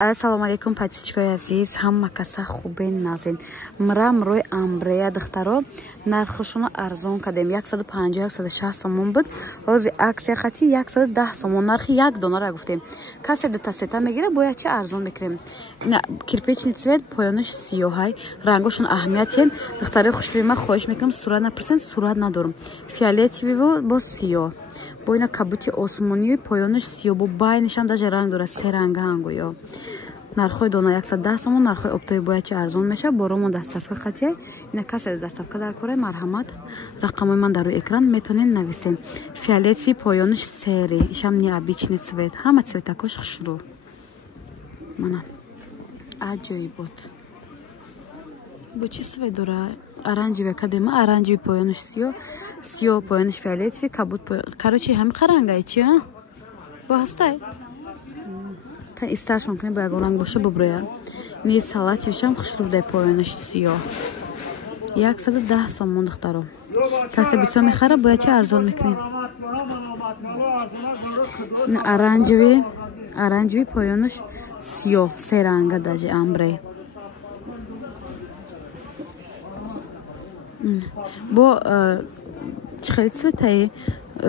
Ассалому алейкум, подписчикои азиз, ҳама каса хубен назин. Мирам рӯи амбрея духтаро нархушуно арзон кардем. 150-160 сомон буд. Ҳозир аксия хати 110 сомон. Нархи як донара гуфтем. Касе до тасета мегире, бояд чи арзон мекунем. Кирпичный цвет, поёнаш сиёҳай. Рангошун аҳамиятен. Духтари хушрӯи ман хоҳиш мекунам сурат напурсен, сурат надорам. Фиолетовый бо сиёҳ. Бо ина кабути осмонии поёнаш сиёҳ, бо байнишам даже ранг дора, се рангаан гӯё. Нархои дона 110 сомон, нархои оптои бояд чи арзон меша. Боромон даставка қатия. Ина касе даставка дар кора марҳамат. Рақамои ман дар рӯи экран метонен нависем. Фиолетовый поёнаш сери, ишам необычный цвет. Ҳама цветакош хушрӯ. Мана аҷоибот. Бо чи цвет дора? Оранжевый кадема, оранжевый поёнаш сиёҳ, сиёҳ поёнаш фиолетовый, кабут короче ҳами қарангай чи а? Бахастай? Кан истаршон кунем бо ягон ранг боша буброя. Ни салатившам хушрӯбдай поёнаш сиёҳ. 110 сомон духтаро. Касе бисёр мехара, бояд чи арзон мекунем. Оранжевый поёнаш сиёҳ, се ранга даже амбре. Бо чихари цветаи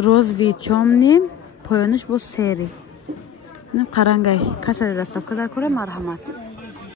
розовый тёмный поёнаш бо сери. Қарангай касе доставка дар кора марҳамат.